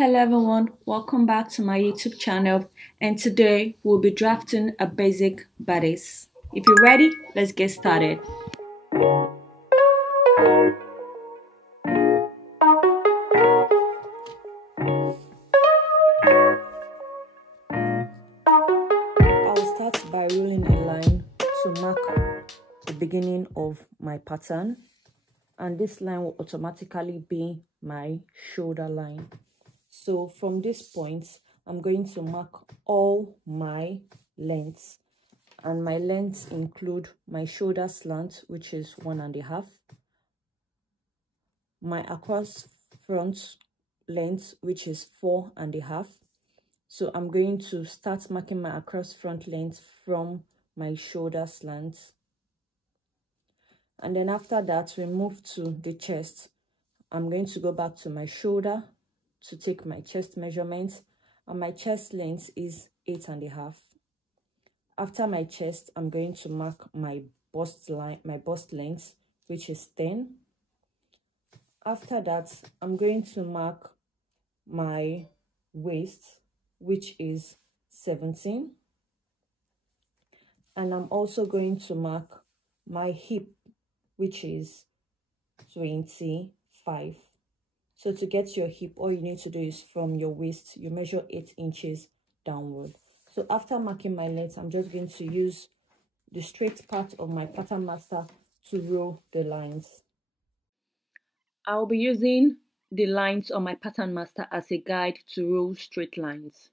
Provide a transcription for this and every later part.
Hello everyone, welcome back to my YouTube channel, and today we'll be drafting a basic bodice. If you're ready, let's get started. I'll start by rolling a line to mark the beginning of my pattern, and this line will automatically be my shoulder line. So from this point, I'm going to mark all my lengths, and my lengths include my shoulder slant, which is 1.5, my across front length, which is 4.5. So I'm going to start marking my across front length from my shoulder slant, and then after that we move to the chest. I'm going to go back to my shoulder to take my chest measurement, and my chest length is 8.5. After my chest, I'm going to mark my bust length, which is 10. After that, I'm going to mark my waist, which is 17. And I'm also going to mark my hip, which is 25. So to get your hip, all you need to do is from your waist, you measure 8 inches downward. So after marking my length, I'm just going to use the straight part of my pattern master to roll the lines. I'll be using the lines on my pattern master as a guide to roll straight lines.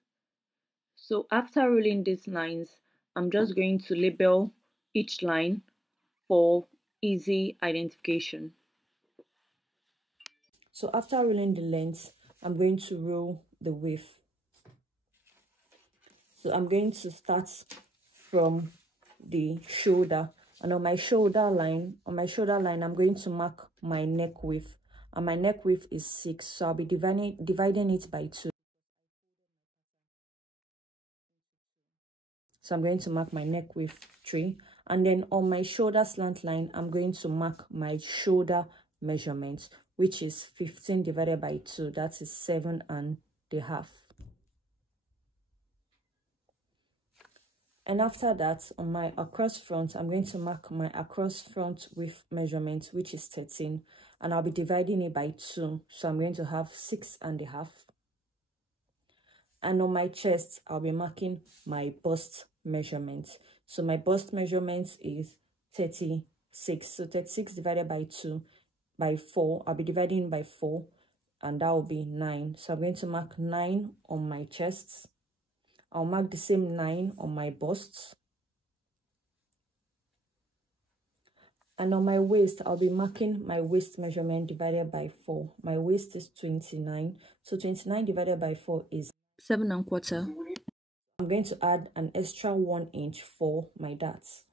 So after rolling these lines, I'm just going to label each line for easy identification. So after rolling the length, I'm going to roll the width. So I'm going to start from the shoulder, and on my shoulder line, I'm going to mark my neck width, and my neck width is 6, so I'll be dividing it by 2. So I'm going to mark my neck width 3, and then on my shoulder slant line, I'm going to mark my shoulder measurement, which is 15 divided by 2, that is 7.5. And after that, on my across front, I'm going to mark my across front width measurement, which is 13, and I'll be dividing it by 2, so I'm going to have 6.5. And on my chest, I'll be marking my bust measurement. So my bust measurement is 36. So 36 divided by 2 by 4, I'll be dividing by 4, and that will be 9. So I'm going to mark 9 on my chest. I'll mark the same 9 on my bust. And on my waist, I'll be marking my waist measurement divided by 4. My waist is 29. So 29 divided by 4 is 7.25. I'm going to add an extra 1 inch for my darts.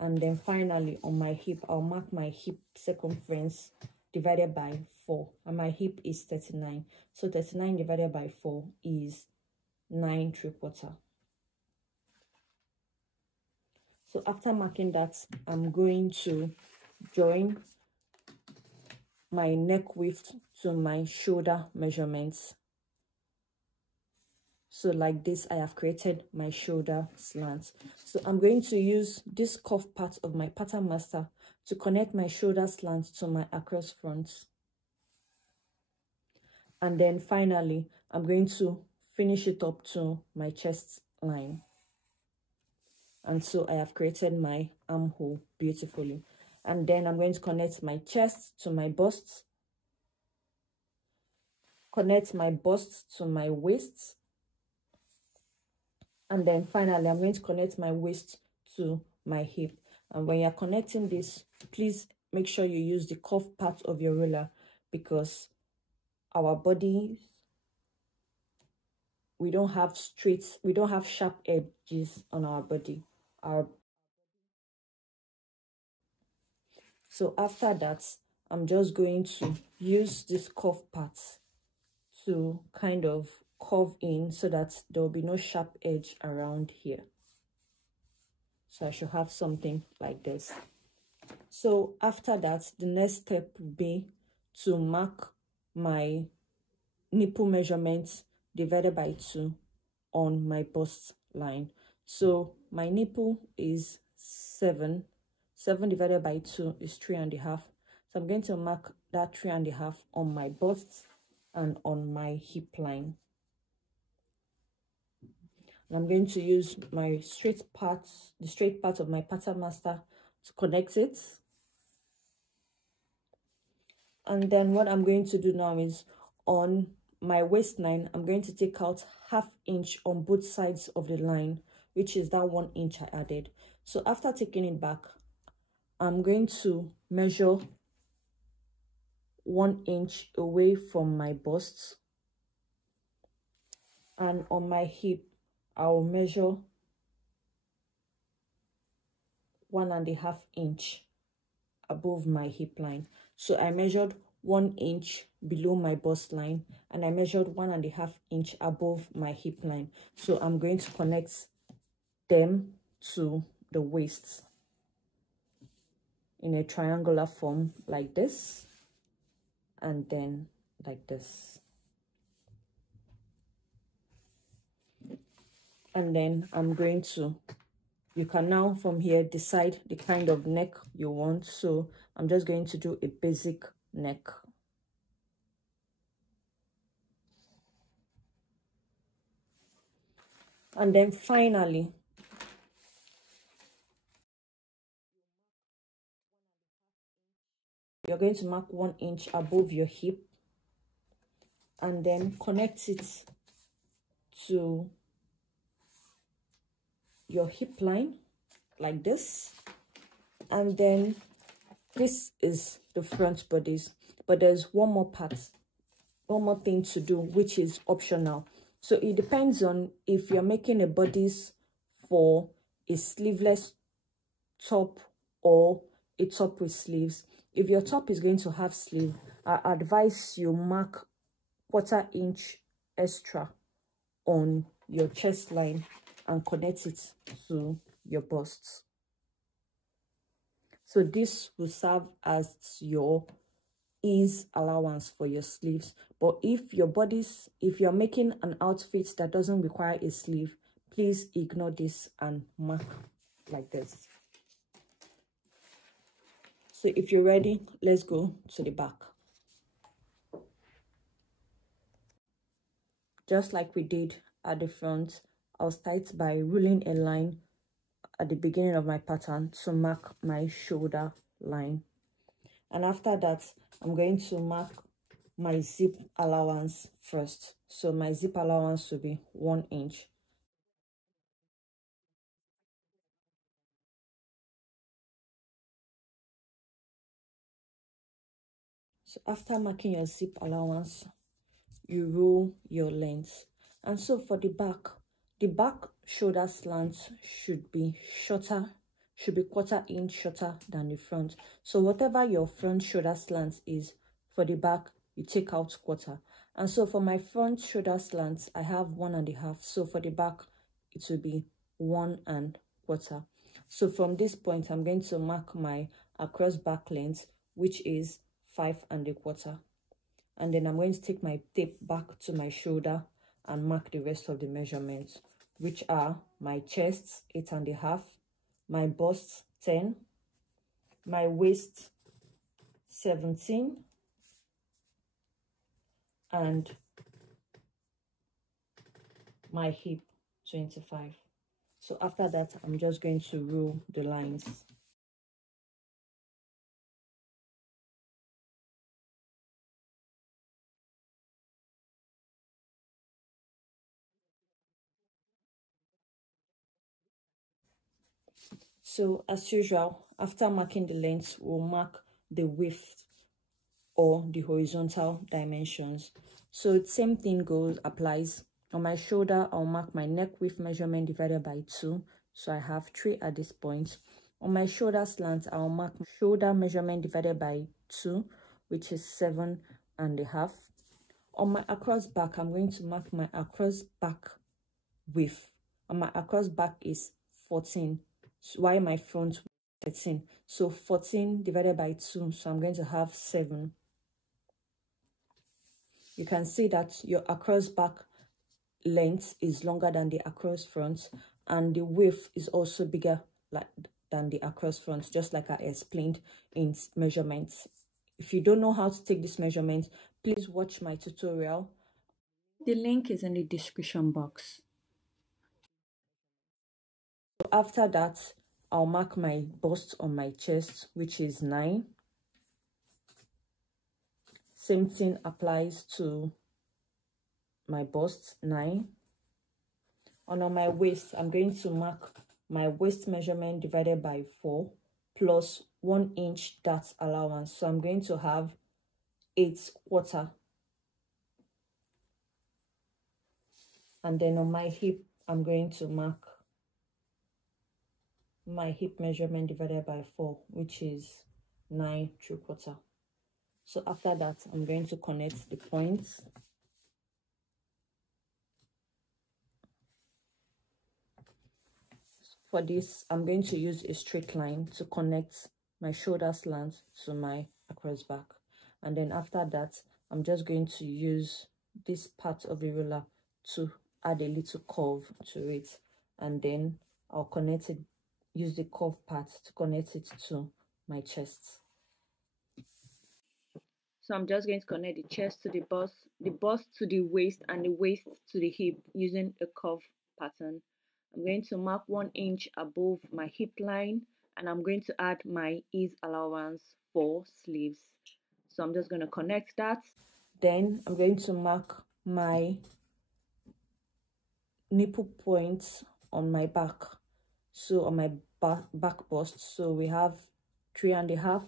And then finally, on my hip, I'll mark my hip circumference divided by 4. And my hip is 39. So 39 divided by 4 is 9.75. So after marking that, I'm going to join my neck width to my shoulder measurements. So like this, I have created my shoulder slant. So I'm going to use this cuff part of my pattern master to connect my shoulder slant to my across front. And then finally, I'm going to finish it up to my chest line. And so I have created my armhole beautifully. And then I'm going to connect my chest to my bust, connect my bust to my waist, and then finally I'm going to connect my waist to my hip. And when you're connecting this, please make sure you use the curved part of your ruler, because our body, we don't have sharp edges on our body. So after that, I'm just going to use this curved part to kind of curve in so that there will be no sharp edge around here. So I should have something like this. So after that, the next step will be to mark my nipple measurements divided by 2 on my bust line. So my nipple is 7. 7 divided by 2 is 3.5. So I'm going to mark that 3.5 on my bust and on my hip line. And I'm going to use my straight part, the straight part of my pattern master to connect it. And then what I'm going to do now is on my waistline, I'm going to take out 1/2 inch on both sides of the line, which is that 1 inch I added. So after taking it back, I'm going to measure 1 inch away from my bust, and on my hip I'll measure 1.5 inch above my hip line. So I measured 1 inch below my bust line, and I measured 1.5 inch above my hip line. So I'm going to connect them to the waist in a triangular form like this, and then like this. And then I'm going to, you can now from here decide the kind of neck you want. So I'm just going to do a basic neck. And then finally, you're going to mark 1 inch above your hip, and then connect it to your hip line like this. And then this is the front bodice, but there's one more thing to do, which is optional. So it depends on if you're making a bodice for a sleeveless top or a top with sleeves. If your top is going to have sleeve, I advise you mark 1/4 inch extra on your chest line and connect it to your bust. So this will serve as your ease allowance for your sleeves. But if you're making an outfit that doesn't require a sleeve, please ignore this and mark like this. So if you're ready, let's go to the back. Just like we did at the front, I'll start by ruling a line at the beginning of my pattern to mark my shoulder line. And after that, I'm going to mark my zip allowance first. So my zip allowance will be 1 inch. So after marking your zip allowance, you rule your length. And so for the back shoulder slant should be shorter, should be 1/4 inch shorter than the front. So whatever your front shoulder slant is, for the back you take out 1/4. And so for my front shoulder slant, I have 1.5. So for the back it will be 1.25. So from this point, I'm going to mark my across back length, which is 5.25. And then I'm going to take my tape back to my shoulder and mark the rest of the measurements, which are my chest 8.5, my bust 10, my waist 17, and my hip 25. So after that, I'm just going to rule the lines. So as usual, after marking the length, we'll mark the width or the horizontal dimensions. So same thing applies. On my shoulder, I'll mark my neck width measurement divided by 2. So I have 3 at this point. On my shoulder slant, I'll mark my shoulder measurement divided by 2, which is 7.5. On my across back, I'm going to mark my across back width. And my across back is 14. So while my front 13. So 14 divided by 2. So I'm going to have 7. you can see that your across back length is longer than the across front, and the width is also bigger than the across front, just like I explained in measurements. If you don't know how to take this measurement, please watch my tutorial. The link is in the description box. So after that, I'll mark my bust on my chest, which is 9. Same thing applies to my bust, 9. And on my waist, I'm going to mark my waist measurement divided by 4 plus 1 inch dart allowance. So I'm going to have 8/4. And then on my hip, I'm going to mark my hip measurement divided by 4, which is 9¾ So after that, I'm going to connect the points. For this, I'm going to use a straight line to connect my shoulder slant to my across back. And then after that, I'm just going to use this part of the ruler to add a little curve to it. And then I'll connect it, use the curve part to connect it to my chest. So I'm just going to connect the chest to the bust to the waist, and the waist to the hip using a curve pattern. I'm going to mark 1 inch above my hip line, and I'm going to add my ease allowance for sleeves. So I'm just going to connect that. Then I'm going to mark my nipple points on my back. So on my back bust, so we have 3.5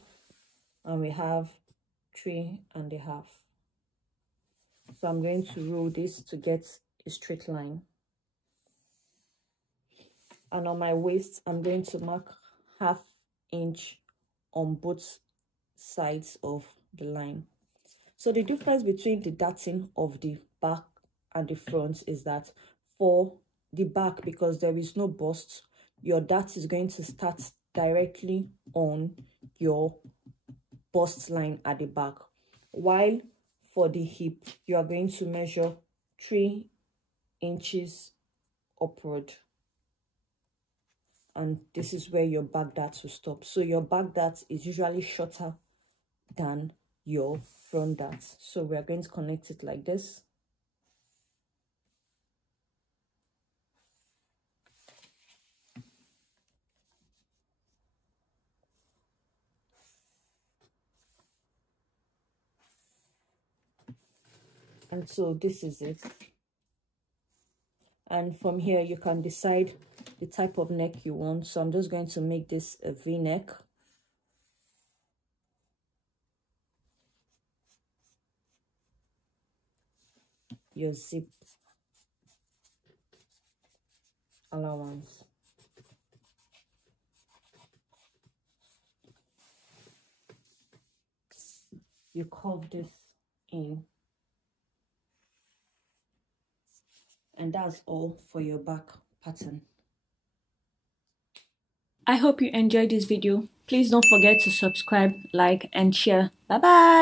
and we have 3.5. So I'm going to roll this to get a straight line. And on my waist, I'm going to mark 1/2 inch on both sides of the line. So the difference between the darting of the back and the front is that for the back, because there is no bust, your dart is going to start directly on your bust line at the back, while for the hip, you are going to measure 3 inches upward. And this is where your back dart will stop. So your back dart is usually shorter than your front dart. So we are going to connect it like this. And so this is it. And from here, you can decide the type of neck you want. So I'm just going to make this a V-neck. Your zip allowance. You curve this in. And that's all for your back pattern. I hope you enjoyed this video. Please don't forget to subscribe, like, and share. Bye bye.